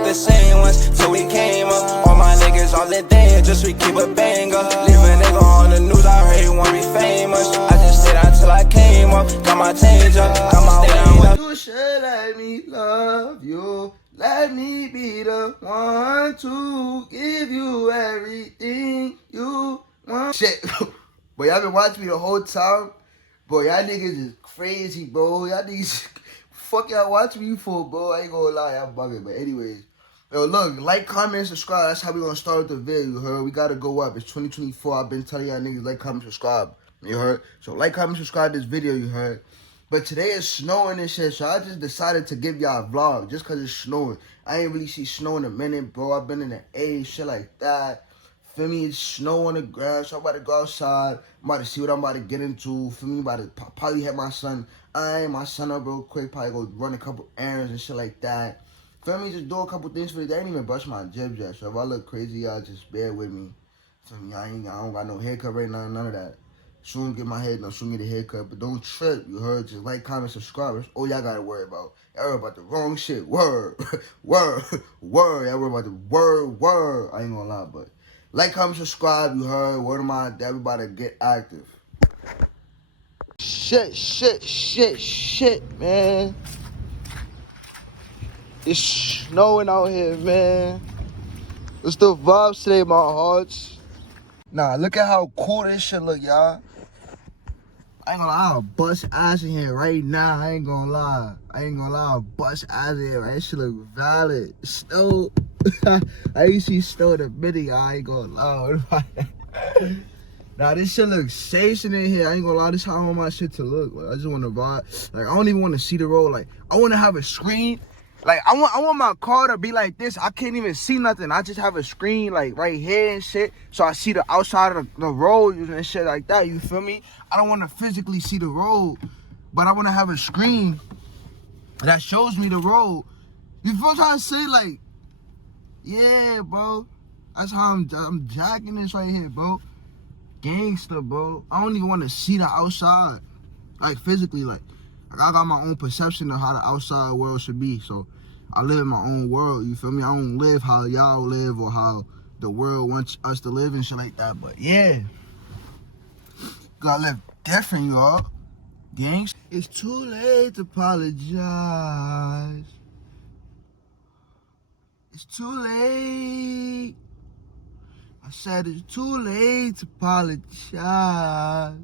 with the same ones, so we came up. All my niggas all in there, just we keep a banger. Leave a nigga on the news, I heard he wanna be famous. I just stayed out till I came up, got my change up, got my way up. You should let me love you. Let me be the one to give you everything you want. Shit, boy, y'all been watching me the whole time. Boy, y'all niggas is crazy, bro. Y'all niggas, fuck y'all watching me for, bro. I ain't gonna lie, y'all bugging. But anyways, yo, look, like, comment, subscribe. That's how we gonna start with the video, you heard? We gotta go up. It's 2024. I've been telling y'all niggas, like, comment, subscribe. You heard? So, like, comment, subscribe this video, you heard? But today it's snowing and shit, so I just decided to give y'all a vlog just because it's snowing. I ain't really see snow in a minute, bro. I've been in the A, shit like that. Feel me? It's snow on the ground, so I'm about to go outside. I'm about to see what I'm about to get into. Feel me? I'm about to probably hit my son. My son up real quick. Probably go run a couple errands and shit like that. Feel me? Just do a couple things for the day. I ain't even brush my jibs yet, so if I look crazy, y'all just bear with me. Feel me? I don't got no haircut right now, none of that. Soon get my head, no, soon get a haircut, but don't trip, you heard? Just like, comment, subscribe. That's all y'all gotta worry about. Y'all worry about the wrong shit. Word, word, word. Y'all worry about the word. I ain't gonna lie, but like, comment, subscribe, you heard? Word of mouth, everybody get active. Shit, man. It's snowing out here, man. It's the vibes today, my hearts. Nah, look at how cool this shit look, y'all. I ain't gonna lie, I'll bust ass in here right now. I ain't gonna lie, I'll bust ass in here. Right? This shit look valid. Snow. I used to see snow in the middle, I ain't gonna lie. Nah, this shit looks safe in here. I ain't gonna lie, this is how I want my shit to look. Like, I just wanna vibe. Like, I don't even wanna see the road. Like, I wanna have a screen. Like, I want my car to be like this. I can't even see nothing. I just have a screen, like, right here and shit. So I see the outside of the road and shit like that. You feel me? I don't want to physically see the road, but I want to have a screen that shows me the road. You feel what I'm trying to say? Like, yeah, bro. That's how I'm jacking this right here, bro. Gangster, bro. I don't even want to see the outside. Like, physically, like I got my own perception of how the outside world should be. So I live in my own world, you feel me? I don't live how y'all live or how the world wants us to live and shit like that. But yeah, gotta live different, y'all. Gangs. It's too late to apologize. It's too late. I said it's too late to apologize.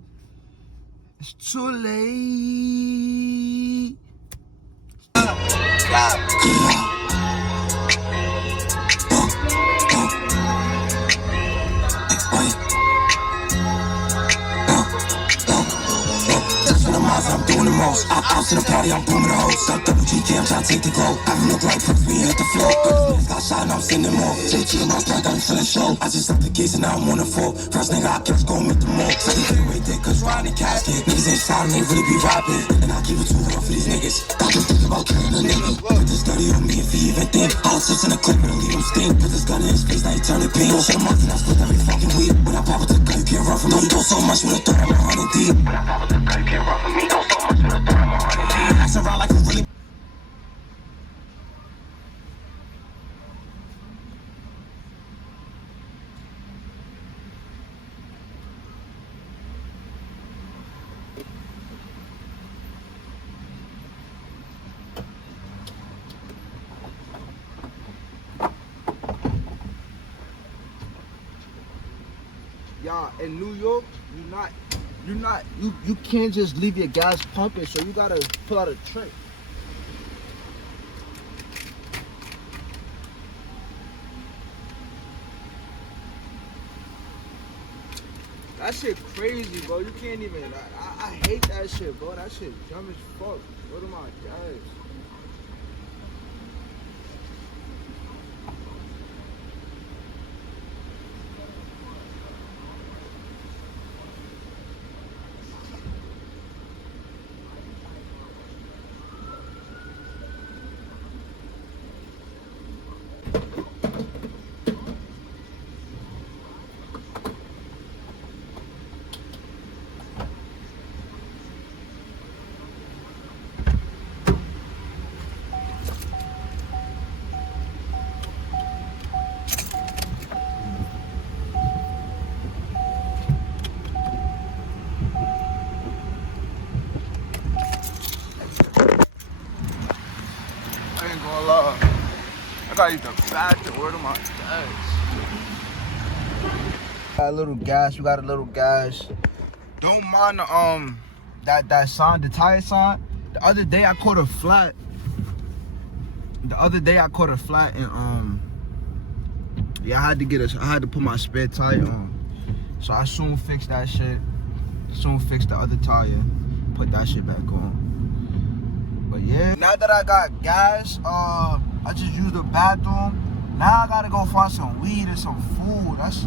It's too late. I'm doing the most. Out to the party, I'm booming the host. Up double G cam, trying to take the glow. I have no right for me, hit the floor. But got shot and I'm sending more. JT and my strike, I'm feeling show. I just left the case and now I'm on the floor. First nigga, I kept going with the more. So they get away there, cause riding the casket. Niggas ain't silent, they really be rapping. And I keep it too hard for these niggas. Got to think about killing a nigga. Put this dirty on me if he even think. I'll sit in the clip and leave him stink. Put this gun in his face, now he turn it pink. Go for the month and I split every fucking week. When I pop with the gun, you can't run from me. Don't so much with a threat, I'm a 100 deep. When I pop with the gun, you can't run from me. Don't so much with a threat, I'm a 100 deep. Ass around like a really. Y'all, in New York, you can't just leave your gas pumping, so you gotta pull out a trick. That shit crazy, bro. You can't even. I hate that shit, bro. That shit dumb as fuck. What am I, guys? gotta use the bathroom. Where am I? Got a little gas. We got a little gas. Don't mind the that sign, the tire sign. The other day I caught a flat. And yeah, I had to put my spare tire on. So I soon fixed that shit. Soon fixed the other tire. Put that shit back on. But yeah, now that I got gas, I just used the bathroom. Now I gotta go find some weed and some food. That's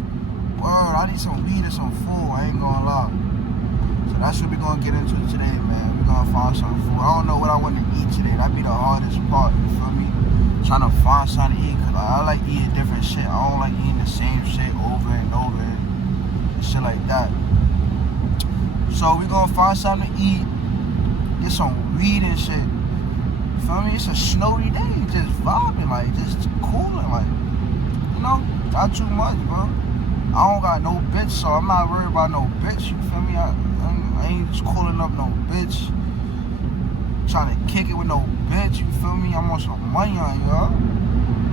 word. I need some weed and some food. I ain't gonna lie. So that's what we gonna get into today, man. We gonna find some food. I don't know what I want to eat today. That be the hardest part. You feel me? Trying to find something to eat. Cause I like eating different shit. I don't like eating the same shit over and over and shit like that. So we gonna find something to eat. Get some weed and shit. You feel me? It's a snowy day. Just vibing, like just cooling, like, you know, not too much, bro. I don't got no bitch, so I'm not worried about no bitch. You feel me? I ain't just cooling up no bitch. Trying to kick it with no bitch. You feel me? I'm on some money on y'all.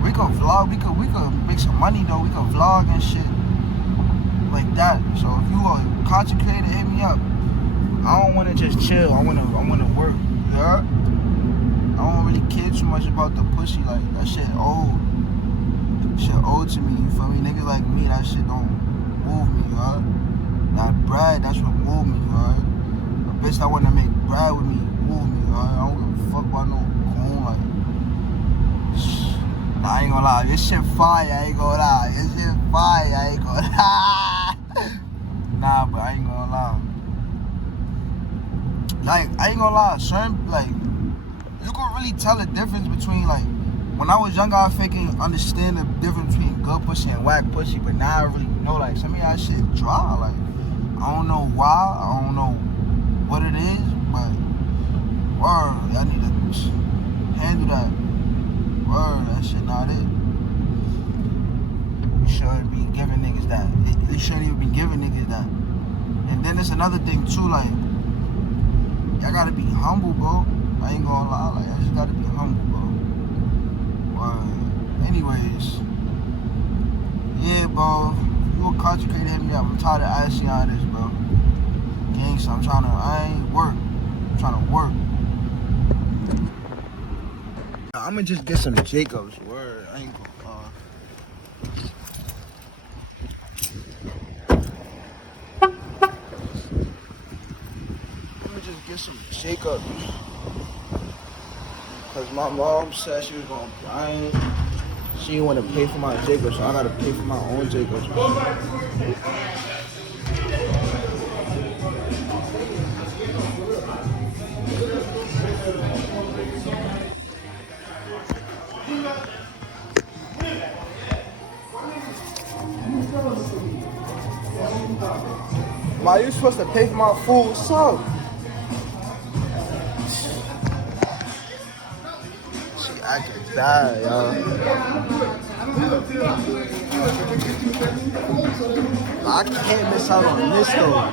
We could vlog. We could make some money though. We could vlog and shit like that. So if you are a content creator, hit me up. I don't want to just chill. I want to work. You heard? I don't really care too much about the pussy. Like, that shit old. Shit old to me. You feel me? Niggas like me, that shit don't move me. You heard? That bread, that's what move me. You heard? A bitch that want to make bread with me, move me. You heard? I don't give a fuck about no coon. Like, nah, I ain't gonna lie. This shit fire. I ain't gonna lie. This shit fire. I ain't gonna lie. Nah, but I ain't gonna lie. Like, I ain't gonna lie, certain, like, you can really tell the difference between, like, when I was younger, I fucking understand the difference between good pussy and whack pussy, but now I really know, like, some of that shit dry, like, I don't know why, I don't know what it is, but, word, I need to handle that, word, that shit not it. You shouldn't be giving niggas that, you shouldn't even be giving niggas that. And then there's another thing, too, like, y'all gotta be humble, bro. I ain't gonna lie, like, I just gotta be humble, bro. Anyways, yeah, bro. You a content creator, hit me up. I'm tired of asking y'all this, bro. Gangsta, I ain't work. I'm trying to work. I'ma just get some Jacobs, word. I ain't gonna I'ma just get some Jacobs. Cause my mom said she was gonna buy. She didn't want to pay for my Jacobs, so I gotta pay for my own Jacobs. Ma, you supposed to pay for my food, so. I could die, y'all. I can't miss out on this though.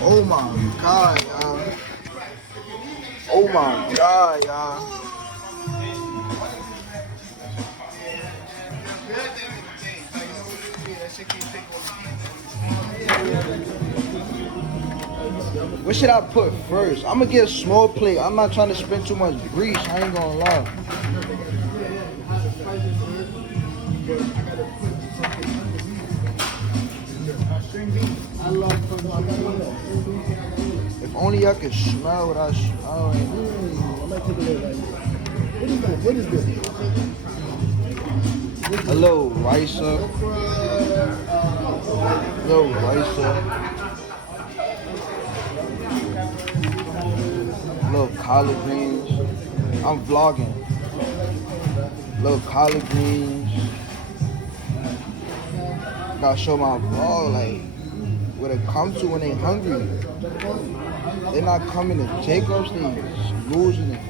Oh my god, y'all. Oh my god, y'all. What should I put first? I'm gonna get a small plate. I'm not trying to spend too much grease. I ain't gonna lie. If only I could smell what I smell. What is this? A little ricer. A little ricer. Little collard greens. I'm vlogging. Little collard greens. Gotta show my vlog, like, what it comes to when they hungry. They not coming to Jacobs, they losing it.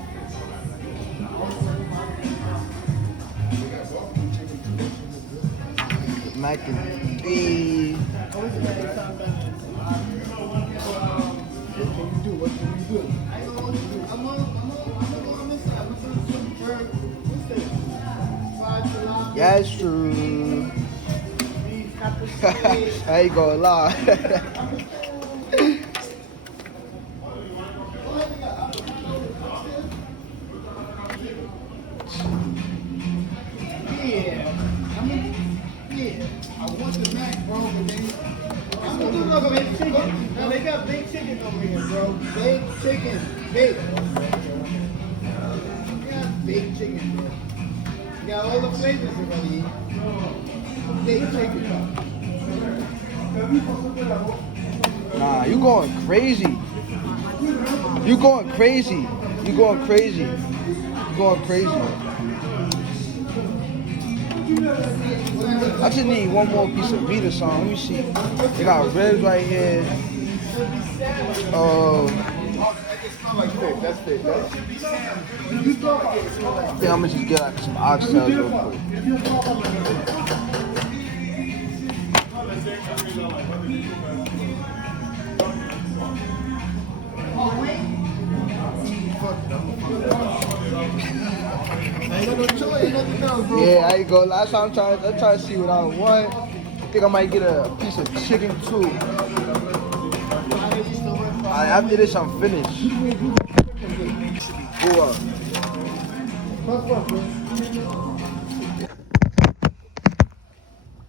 Mac and cheese. What can you do? Yeah, it's true. I ain't gonna lie. I want the Mac, bro, but I'm gonna do another big chicken. No, they got big chicken over here, bro. Big chicken. Big. They got big chicken, bro. You got all the flavors you're gonna eat. Big chicken. Nah, you going crazy. You going crazy. You going crazy. You going crazy. I just need one more piece of meat or something. Let me see. They got ribs right here. Like steak. That's steak. I think I'm gonna just get like some oxtails real quick. Yeah, I ain't go. Last time I'm trying to see what I want. I think I might get a piece of chicken too. After this, I'm finished. Should be cool.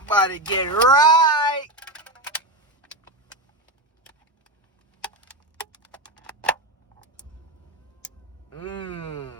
About to get right. Mmm.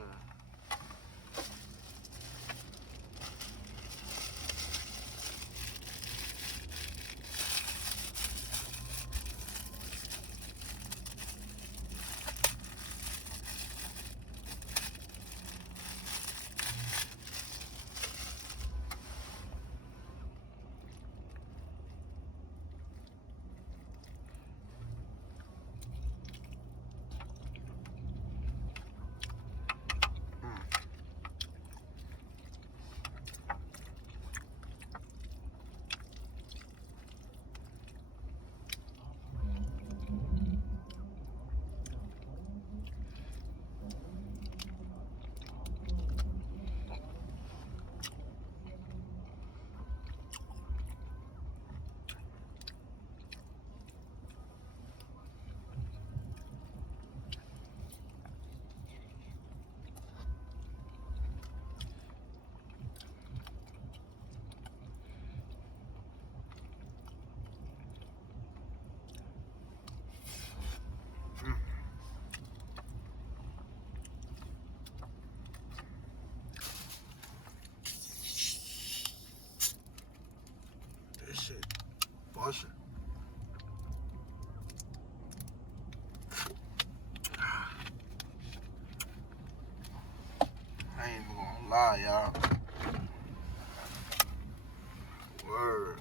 This shit busting. I ain't even gonna lie, y'all. Word.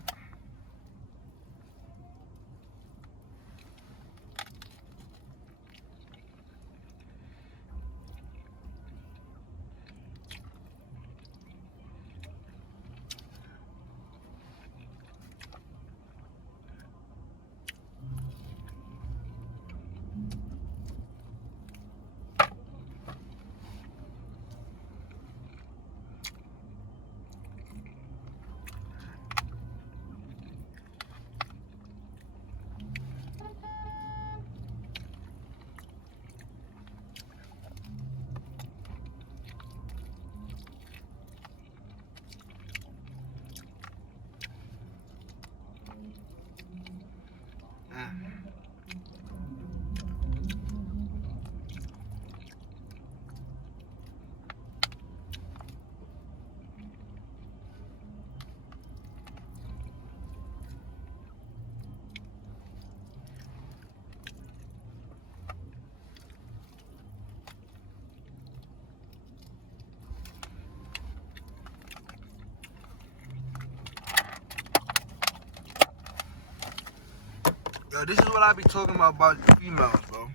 Yo, this is what I be talking about females, bro.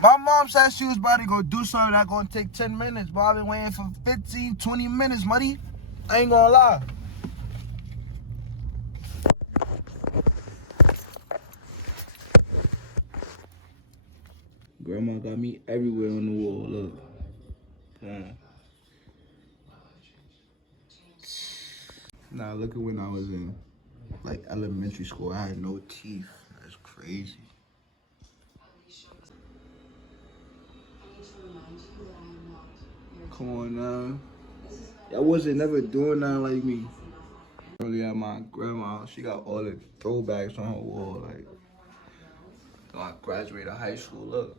My mom said she was about to go do something that's gonna take 10 minutes, but I've been waiting for 15, 20 minutes, buddy. I ain't gonna lie. Grandma got me everywhere on the wall, look. Nah, look at when I was in like elementary school. I had no teeth. That's crazy. Come on now. I wasn't never doing nothing like me. Really at my grandma, she got all the throwbacks on her wall. Like, when I graduated high school, look.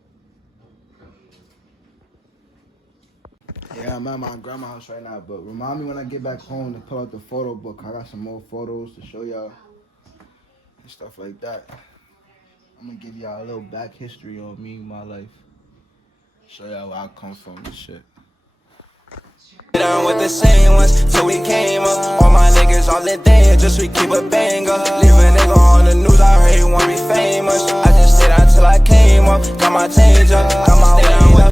Yeah, I'm at my grandma's house right now, but remind me when I get back home to pull out the photo book. I got some more photos to show y'all and stuff like that. I'm gonna give y'all a little back history on me and my life. Show y'all where I come from and shit. Done with the same ones till we came up. All my niggas all in there, just we keep a banger. Leave a nigga on the news, I heard he wanna be famous. I just stayed out till I came up, got my change up, got my